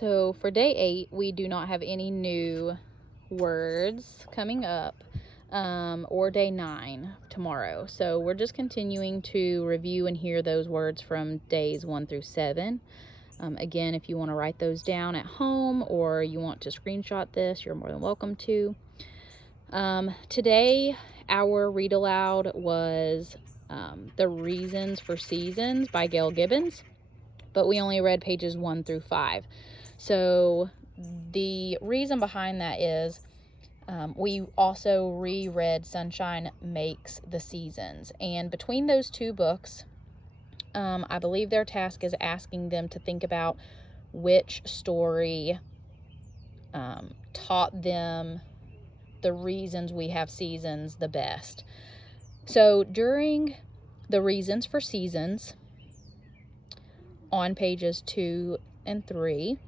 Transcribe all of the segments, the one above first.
So for day 8, we do not have any new words coming up, or day 9 tomorrow. So we're just continuing to review and hear those words from days 1 through 7. Again, if you want to write those down at home or you want to screenshot this, you're more than welcome to. Today, our read aloud was The Reasons for Seasons by Gail Gibbons, but we only read pages 1 through 5. So the reason behind that is we also reread Sunshine Makes the Seasons, and between those two books, I believe their task is asking them to think about which story taught them the reasons we have seasons the best. So during the Reasons for Seasons, on pages 2 and 3,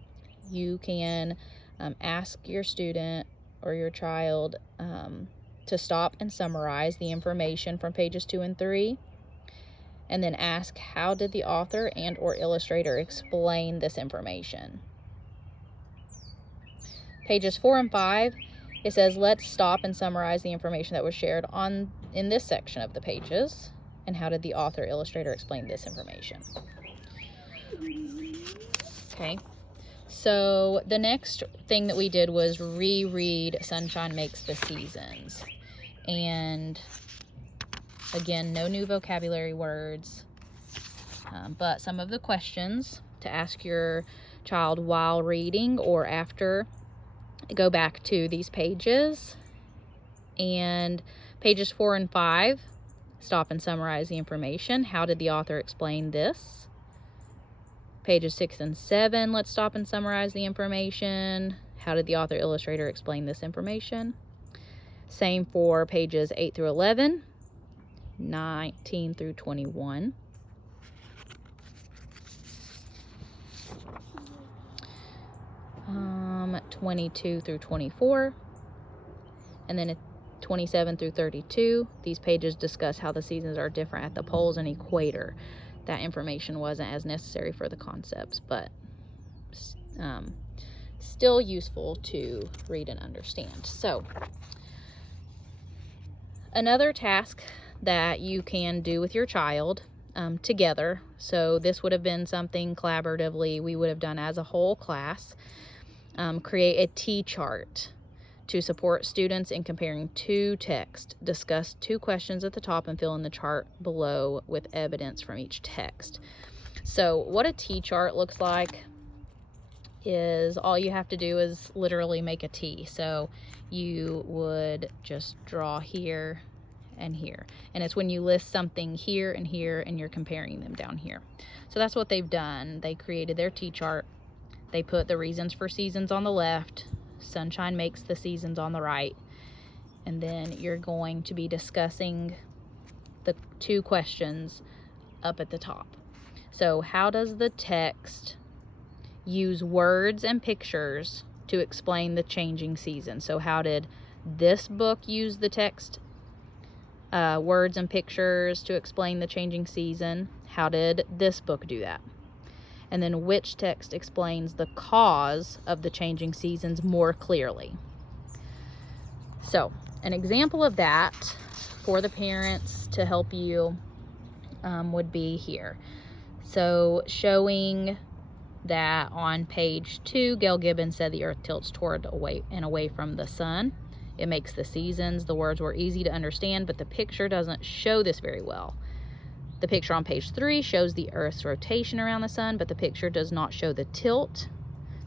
you can ask your student or your child to stop and summarize the information from pages 2 and 3, and then ask, how did the author and or illustrator explain this information? Pages 4 and 5, it says, let's stop and summarize the information that was shared in this section of the pages, and how did the author illustrator explain this information? Okay, so the next thing that we did was reread Sunshine Makes the Seasons, and again, no new vocabulary words, but some of the questions to ask your child while reading or after. Go back to these pages, and pages 4 and 5, stop and summarize the information. How did the author explain this? Pages 6 and 7, let's stop and summarize the information. How did the author illustrator explain this information? Same for pages 8 through 11, 19 through 21. Um, 22 through 24, and then 27 through 32. These pages discuss how the seasons are different at the poles and equator. That information wasn't as necessary for the concepts, but still useful to read and understand. So another task that you can do with your child together, so this would have been something collaboratively we would have done as a whole class. Create a T-chart to support students in comparing two texts. Discuss two questions at the top and fill in the chart below with evidence from each text. So what a T-chart looks like is all you have to do is literally make a T. So you would just draw here and here, and it's when you list something here and here and you're comparing them down here. So that's what they've done. They created their T-chart. They put the Reasons for Seasons on the left, Sunshine Makes the Seasons on the right, and then you're going to be discussing the two questions up at the top. So how does the text use words and pictures to explain the changing seasons? So how did this book use the text, words and pictures to explain the changing season? How did this book do that? And then which text explains the cause of the changing seasons more clearly? So an example of that for the parents to help you would be here. So showing that on page 2, Gail Gibbons said the earth tilts toward away from the sun. It makes the seasons. The words were easy to understand, but the picture doesn't show this very well. The picture on page 3 shows the Earth's rotation around the sun, but the picture does not show the tilt.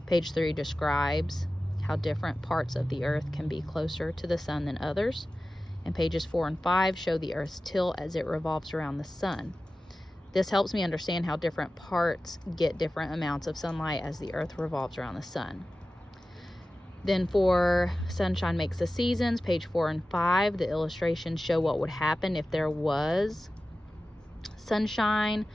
Page 3 describes how different parts of the Earth can be closer to the sun than others. And pages 4 and 5 show the Earth's tilt as it revolves around the sun. This helps me understand how different parts get different amounts of sunlight as the Earth revolves around the sun. Then for Sunshine Makes the Seasons, page 4 and 5, the illustrations show what would happen if there was sunshine.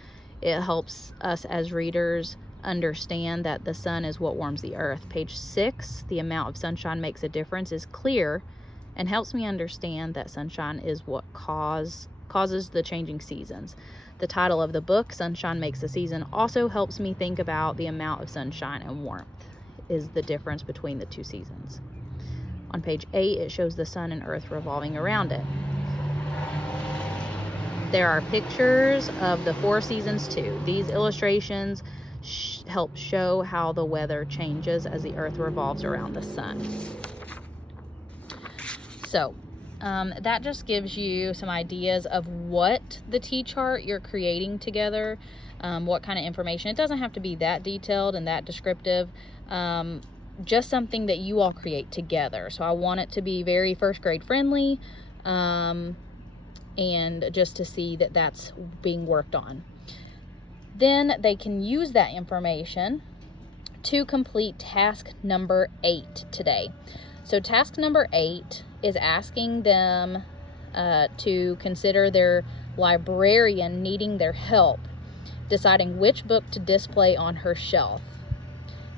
It helps us as readers understand that the sun is what warms the earth. Page 6, the amount of sunshine makes a difference, is clear and helps me understand that sunshine is what causes the changing seasons. The title of the book, Sunshine Makes the Season, also helps me think about the amount of sunshine and warmth is the difference between the two seasons. On page 8, it shows the sun and earth revolving around it. There are pictures of the 4 seasons too. These illustrations help show how the weather changes as the earth revolves around the sun. So that just gives you some ideas of what the T-chart you're creating together, what kind of information. It doesn't have to be that detailed and that descriptive, just something that you all create together. So I want it to be very first grade friendly, and just to see that that's being worked on. Then they can use that information to complete task number 8 today. So task number 8 is asking them to consider their librarian needing their help deciding which book to display on her shelf.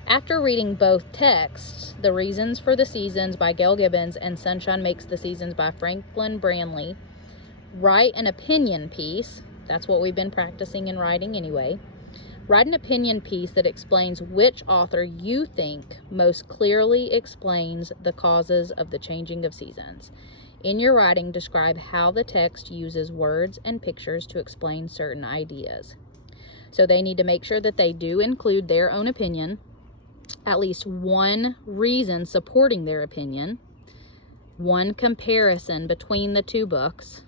After reading both texts, The Reasons for the Seasons by Gail Gibbons and Sunshine Makes the Seasons by Franklin Branley, write an opinion piece. That's what we've been practicing in writing anyway. Write an opinion piece that explains which author you think most clearly explains the causes of the changing of seasons. In your writing, describe how the text uses words and pictures to explain certain ideas. So they need to make sure that they do include their own opinion, at least one reason supporting their opinion, one comparison between the two books,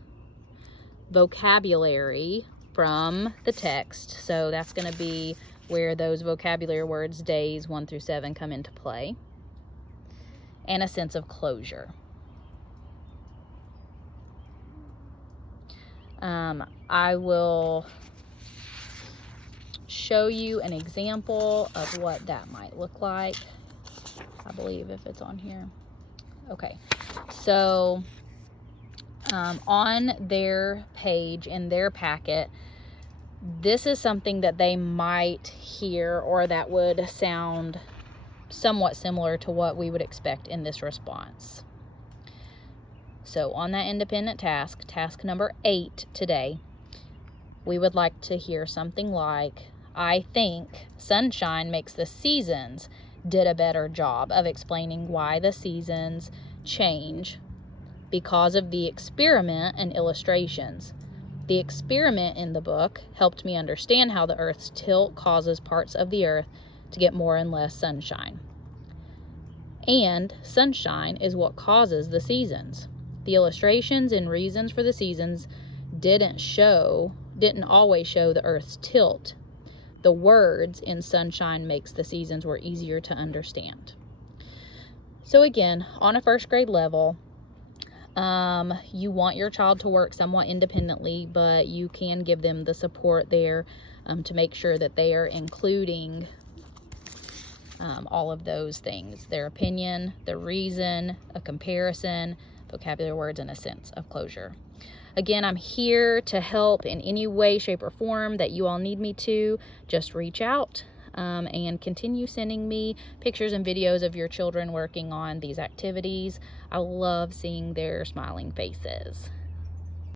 vocabulary from the text. So that's going to be where those vocabulary words, days 1 through 7, come into play, and a sense of closure. I will show you an example of what that might look like, I believe, if it's on here. Okay, so on their page in their packet, this is something that they might hear or that would sound somewhat similar to what we would expect in this response. So on that independent task, task number 8 today, we would like to hear something like, I think Sunshine Makes the Seasons did a better job of explaining why the seasons change because of the experiment and illustrations. The experiment in the book helped me understand how the Earth's tilt causes parts of the Earth to get more and less sunshine. And sunshine is what causes the seasons. The illustrations and reasons for the seasons didn't always show the Earth's tilt. The words in Sunshine Makes the Seasons were easier to understand. So again, on a first grade level, you want your child to work somewhat independently, but you can give them the support there to make sure that they are including all of those things: their opinion, the reason, a comparison, vocabulary words, and a sense of closure. Again, I'm here to help in any way, shape, or form that you all need me to. Just reach out and continue sending me pictures and videos of your children working on these activities. I love seeing their smiling faces.